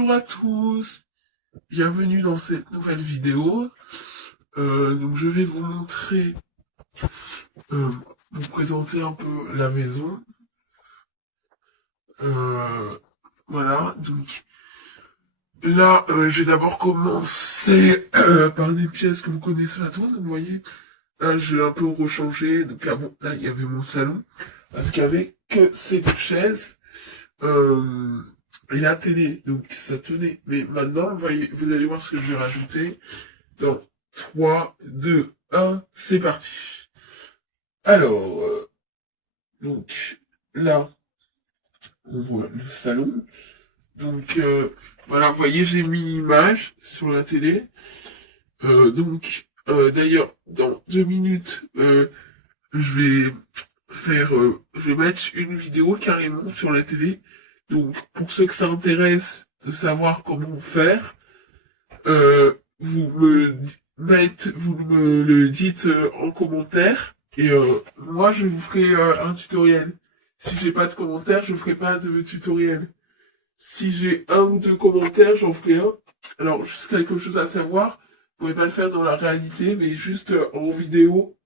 Bonjour à tous, bienvenue dans cette nouvelle vidéo. Donc je vais vous montrer, vous présenter un peu la maison. Voilà, donc là, je vais d'abord commencer par des pièces que vous connaissez maintenant. Donc vous voyez, là j'ai un peu rechangé. Donc avant, là il y avait mon salon, parce qu'il y avait que ces deux chaises. Et la télé, donc ça tenait. Mais maintenant, vous allez voir ce que je vais rajouter. Dans 3, 2, 1, c'est parti. Alors, donc là, on voit le salon. Donc voilà, vous voyez, j'ai mis l'image sur la télé. D'ailleurs, dans 2 minutes, je vais je vais mettre une vidéo carrément sur la télé. Donc, pour ceux que ça intéresse de savoir comment faire, vous me le dites en commentaire. Et moi, je vous ferai un tutoriel. Si j'ai pas de commentaires, je ferai pas de tutoriel. Si j'ai un ou deux commentaires, j'en ferai un. Alors, juste quelque chose à savoir, vous pouvez pas le faire dans la réalité, mais juste en vidéo.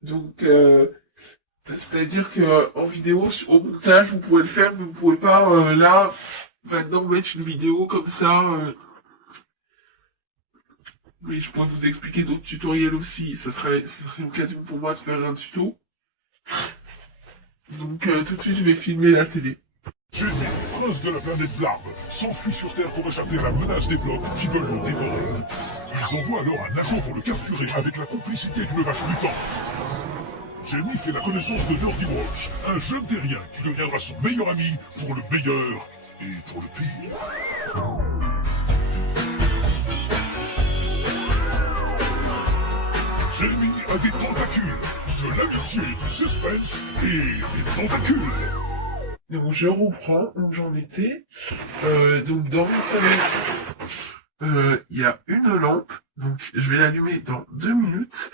Donc, c'est-à-dire que en vidéo, au montage, vous pouvez le faire, mais vous pouvez pas là maintenant mettre une vidéo comme ça. Oui, je pourrais vous expliquer d'autres tutoriels aussi. Ça serait l'occasion pour moi de faire un tuto. Donc tout de suite, je vais filmer la télé. Jamie, prince de la planète Blarb, s'enfuit sur Terre pour échapper à la menace des flottes qui veulent le dévorer. Ils envoient alors un agent pour le capturer avec la complicité d'une vache mutante. Jamie fait la connaissance de Nerdy Walsh, un jeune terrien qui deviendra son meilleur ami pour le meilleur et pour le pire. Jamie a des tentacules, de l'amitié, du suspense et des tentacules. Donc je reprends où j'en étais. Donc dans mon salon, il y a une lampe. Donc je vais l'allumer dans 2 minutes.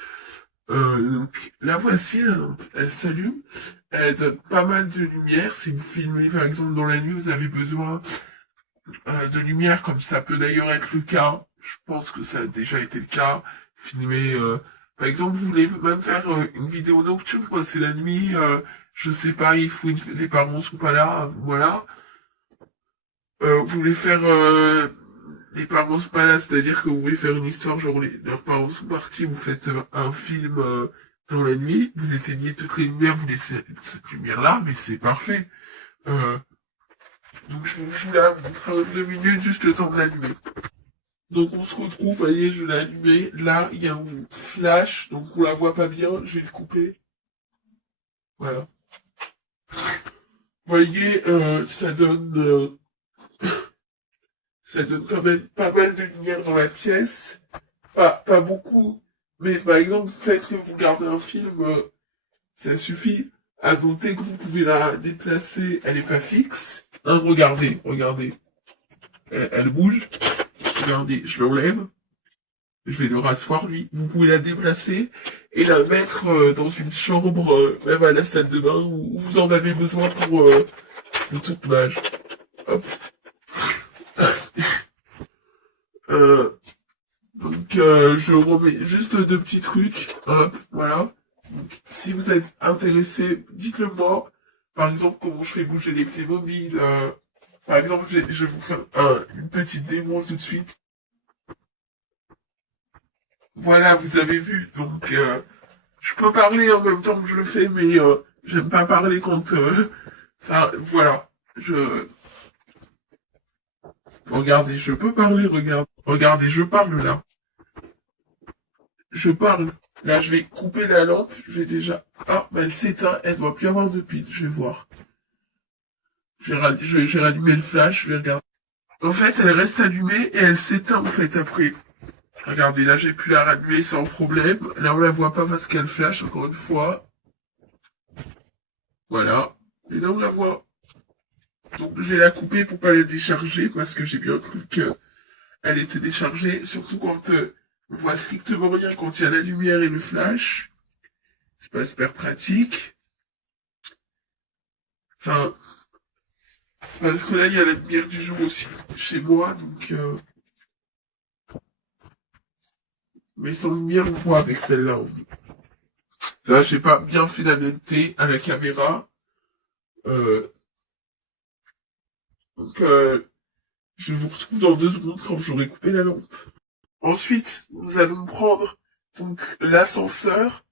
Donc la voici, la lampe. Elle s'allume. Elle donne pas mal de lumière. Si vous filmez par exemple dans la nuit, vous avez besoin de lumière, comme ça peut d'ailleurs être le cas. Je pense que ça a déjà été le cas. Filmer, par exemple, vous voulez même faire une vidéo nocturne, quoi. C'est la nuit, je sais pas, les parents sont pas là, voilà. Vous voulez faire, les parents sont pas là, c'est-à-dire que vous voulez faire une histoire, genre leurs parents sont partis, vous faites un film dans la nuit, vous éteignez toutes les lumières, vous laissez cette lumière-là, mais c'est parfait. Euh, donc je vous la montre en 2 minutes, juste le temps de l'allumer. Donc on se retrouve, vous voyez, je l'ai allumé. Là, il y a un flash, donc on la voit pas bien, je vais le couper. Voilà. Vous voyez, ça donne quand même pas mal de lumière dans la pièce. Pas beaucoup, mais par exemple, faites que vous regardez un film, ça suffit. À noter que vous pouvez la déplacer, elle est pas fixe. Hein, regardez. Elle bouge. Regardez, je l'enlève. Je vais le rasseoir, lui. Vous pouvez la déplacer et la mettre dans une chambre, même à la salle de bain, où vous en avez besoin pour le tournage. Hop. Je remets juste 2 petits trucs. Hop, voilà. Donc, si vous êtes intéressé, dites-le moi. Par exemple, comment je fais bouger les Playmobil. Par exemple, je vais vous faire une petite démo tout de suite. Voilà, vous avez vu. Donc, je peux parler en même temps que je le fais, mais j'aime pas parler quand... Enfin, voilà. Regardez, je peux parler, regardez, je parle là. Je parle. Là, je vais couper la lampe. Je vais déjà... Ah, bah, elle s'éteint. Elle doit plus avoir de pile. Je vais voir. J'ai rallumé le flash. Je vais regarder. En fait, elle reste allumée et elle s'éteint, en fait, après. Regardez, là, j'ai pu la rallumer sans problème. Là, on la voit pas parce qu'elle flash, encore une fois. Voilà. Et là, on la voit. Donc, je vais la couper pour pas la décharger, parce que j'ai bien cru qu'elle était déchargée. Surtout quand on voit strictement rien, quand il y a la lumière et le flash. C'est pas super pratique. Enfin, Parce que là, il y a la lumière du jour aussi chez moi, donc... Mais sans lumière, on voit avec celle-là. Là, j'ai pas bien fait la netteté à la caméra. Euh, donc, je vous retrouve dans 2 secondes quand j'aurai coupé la lampe. Ensuite, nous allons prendre donc l'ascenseur.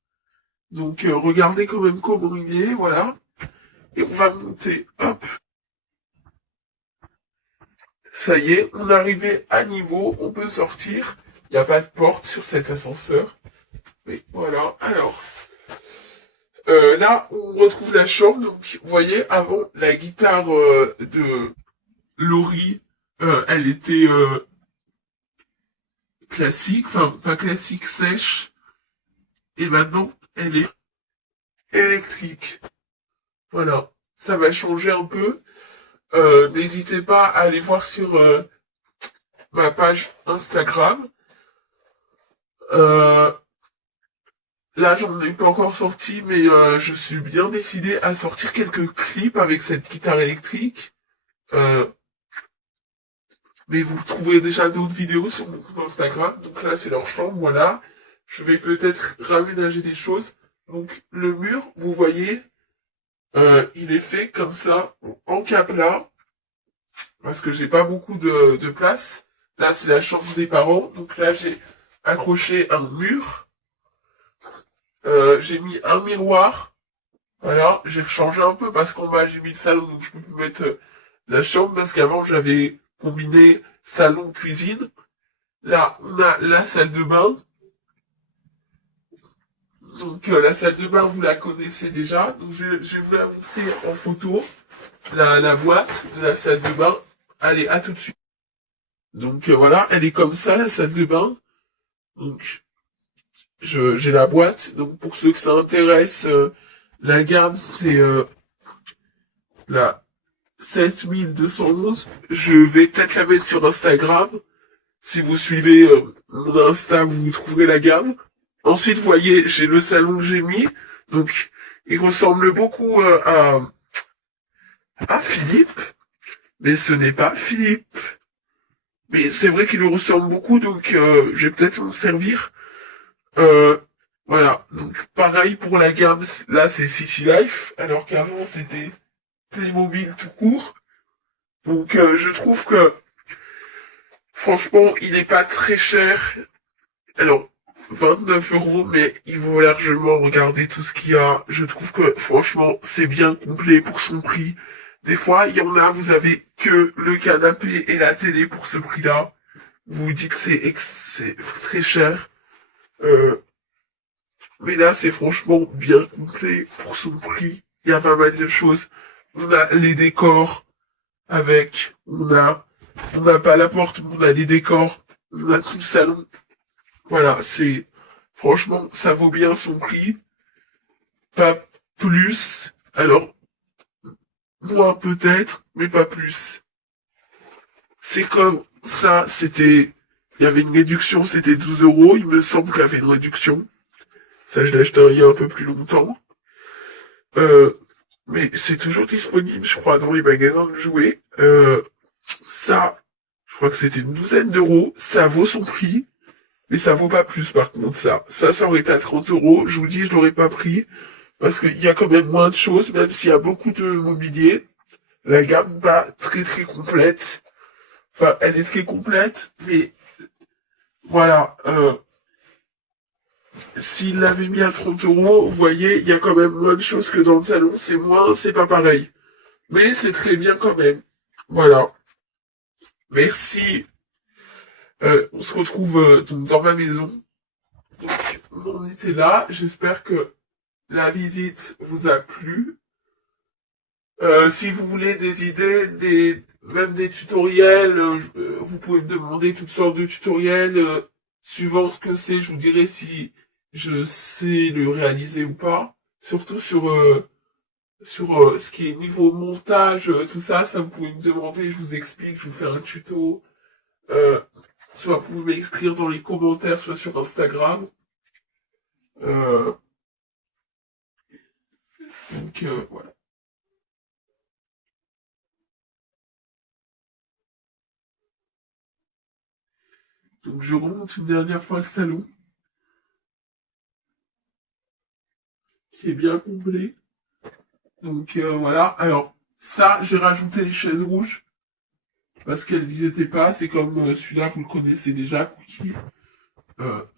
Donc, regardez quand même comment il est, voilà. Et on va monter, hop. Ça y est, on est arrivé à niveau, on peut sortir. Il n'y a pas de porte sur cet ascenseur. Mais voilà, alors. Là, on retrouve la chambre. Donc, vous voyez, avant, la guitare de Laurie, elle était classique, enfin, pas classique, sèche. Et maintenant, elle est électrique. Voilà, ça va changer un peu. N'hésitez pas à aller voir sur ma page Instagram. Euh, Là, j'en ai pas encore sorti, mais je suis bien décidé à sortir quelques clips avec cette guitare électrique. Euh, mais vous trouverez déjà d'autres vidéos sur mon compte Instagram. Donc là, c'est leur chambre, voilà. Je vais peut-être raménager des choses. Donc le mur, vous voyez, il est fait comme ça, en cap-là, parce que j'ai pas beaucoup de place. Là, c'est la chambre des parents. Donc là, j'ai accroché un mur. J'ai mis un miroir. Voilà, j'ai changé un peu parce qu'en bas, j'ai mis le salon, donc je peux plus mettre la chambre, parce qu'avant, j'avais combiné salon-cuisine. Là, on a la salle de bain. Donc la salle de bain, vous la connaissez déjà. Donc je vais vous la montrer en photo. La boîte de la salle de bain. Allez, à tout de suite. Donc voilà, elle est comme ça, la salle de bain. Donc j'ai la boîte. Donc pour ceux que ça intéresse, la gamme, c'est la 7211. Je vais peut-être la mettre sur Instagram. Si vous suivez mon Insta, vous trouverez la gamme. Ensuite, vous voyez, j'ai le salon que j'ai mis. Donc, il ressemble beaucoup à Philippe. Mais ce n'est pas Philippe. Mais c'est vrai qu'il lui ressemble beaucoup, donc je vais peut-être m'en servir. Euh, voilà. Donc, pareil pour la gamme. Là, c'est City Life. Alors qu'avant, c'était Playmobil tout court. Donc, je trouve que, franchement, il n'est pas très cher. Alors, 29 €, mais il vaut largement regarder tout ce qu'il y a. Je trouve que, franchement, c'est bien complet pour son prix. Des fois, il y en a, vous avez que le canapé et la télé pour ce prix-là. Vous vous dites que c'est très cher. Euh, mais là, c'est franchement bien complet pour son prix. Il y a pas mal de choses. On a les décors avec, on n'a pas la porte, mais on a les décors. On a tout le salon. Voilà, franchement, ça vaut bien son prix. Pas plus. Alors, moins peut-être, mais pas plus. C'est comme ça, il y avait une réduction, c'était 12 €. Il me semble qu'il y avait une réduction. Ça, je l'ai acheté il y a un peu plus longtemps. Euh, mais c'est toujours disponible, je crois, dans les magasins de jouets. Ça, je crois que c'était une douzaine d'euros. Ça vaut son prix. Mais ça vaut pas plus, par contre, ça. Ça aurait été à 30 €. Je vous dis, je l'aurais pas pris. Parce qu'il y a quand même moins de choses, même s'il y a beaucoup de mobilier. La gamme n'est pas très très complète. Enfin, elle est très complète, mais voilà. S'il l'avait mis à 30 €, vous voyez, il y a quand même moins de choses que dans le salon. C'est moins, c'est pas pareil. Mais c'est très bien quand même. Voilà. Merci. On se retrouve donc dans ma maison. Donc, on était là. J'espère que la visite vous a plu. Si vous voulez des idées, même des tutoriels, vous pouvez me demander toutes sortes de tutoriels. Suivant ce que c'est, je vous dirai si je sais le réaliser ou pas. Surtout sur ce qui est niveau montage, tout ça, ça vous pouvez me demander, je vous explique, je vous fais un tuto. Euh, Soit vous pouvez m'écrire dans les commentaires, soit sur Instagram. Euh, donc voilà. Donc je remonte une dernière fois le salon, qui est bien complet. Donc voilà. Alors ça, j'ai rajouté les chaises rouges parce qu'elles n'y étaient pas. C'est comme celui-là, vous le connaissez déjà, Cookie.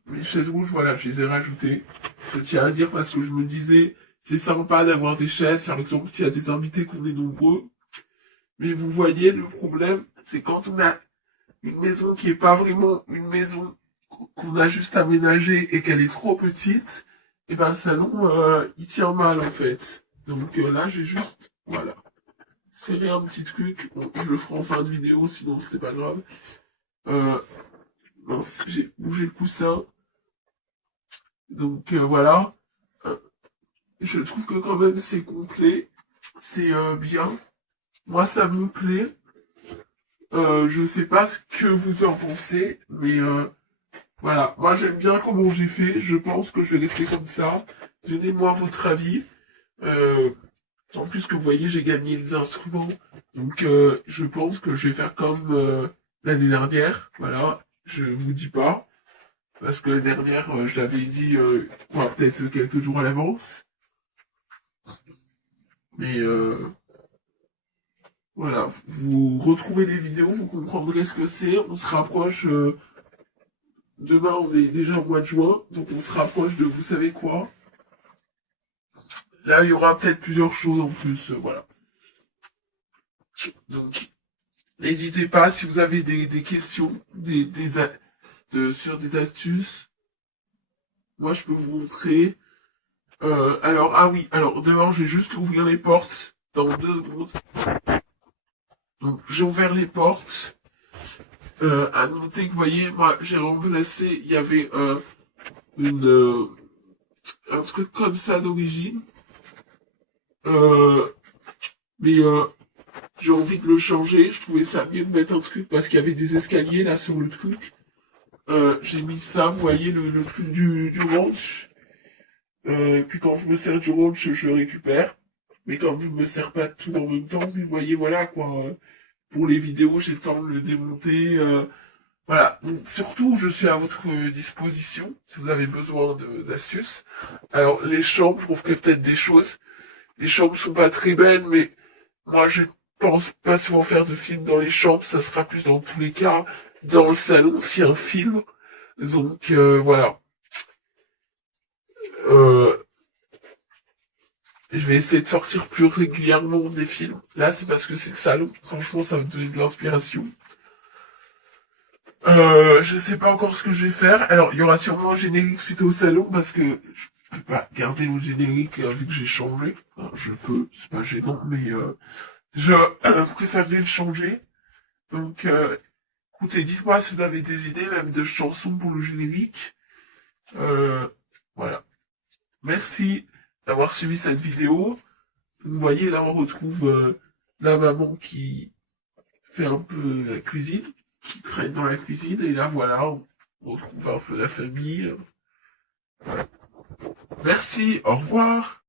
Les chaises rouges, voilà, je les ai rajoutées. Je tiens à dire parce que je me disais, c'est sympa d'avoir des chaises, par exemple, s'il y a des invités qu'on est nombreux. Mais vous voyez, le problème, c'est quand on a une maison qui est pas vraiment une maison qu'on a juste aménagée et qu'elle est trop petite, et ben le salon, il tient mal en fait. Donc là, j'ai juste, voilà, serré un petit truc. Bon, je le ferai en fin de vidéo, sinon c'est pas grave. Mince, j'ai bougé le coussin. Donc voilà. Euh, je trouve que quand même c'est complet. C'est bien. Moi, ça me plaît. Je sais pas ce que vous en pensez, mais voilà. Moi, j'aime bien comment j'ai fait. Je pense que je vais rester comme ça. Donnez-moi votre avis. Euh, En plus que vous voyez, j'ai gagné des instruments. Donc, je pense que je vais faire comme l'année dernière. Voilà. Je vous dis pas. Parce que l'année dernière, je l'avais dit peut-être quelques jours à l'avance. Mais voilà, vous retrouvez les vidéos, vous comprendrez ce que c'est. On se rapproche. Demain, on est déjà au mois de juin, donc on se rapproche de vous savez quoi. Là, il y aura peut-être plusieurs choses en plus, voilà. Donc, n'hésitez pas si vous avez des questions, sur des astuces. Moi, je peux vous montrer. Alors, ah oui, alors dehors, je vais juste ouvrir les portes dans 2 secondes. Donc, j'ai ouvert les portes. À noter que vous voyez, moi, j'ai remplacé, il y avait une, un truc comme ça d'origine. Euh, mais j'ai envie de le changer. Je trouvais ça mieux de mettre un truc parce qu'il y avait des escaliers là sur le truc. J'ai mis ça, vous voyez, le truc du ranch. Puis quand je me sers du ranch, je le récupère. Mais comme je me sers pas de tout en même temps, vous voyez, voilà quoi. Pour les vidéos, j'ai le temps de le démonter. Voilà. Donc, surtout, je suis à votre disposition si vous avez besoin d'astuces. Alors, les chambres, je trouve qu'il y a peut-être des choses. Les chambres sont pas très belles, mais moi, je pense pas souvent faire de films dans les chambres. Ça sera plus dans tous les cas dans le salon s'il y a un film. Donc, voilà. Euh, je vais essayer de sortir plus régulièrement des films. Là, c'est parce que c'est le salon. Franchement, ça va me donner de l'inspiration. Je sais pas encore ce que je vais faire. Alors, il y aura sûrement un générique suite au salon parce que je peux pas garder mon générique vu que j'ai changé. Enfin, je peux, c'est pas gênant, mais je préférerais le changer. Donc, écoutez, dites-moi si vous avez des idées, même de chansons pour le générique. Voilà. Merci d'avoir suivi cette vidéo. Vous voyez, là, on retrouve la maman qui fait un peu la cuisine, qui traîne dans la cuisine, et là, voilà, on retrouve un peu la famille. Voilà. Merci, au revoir.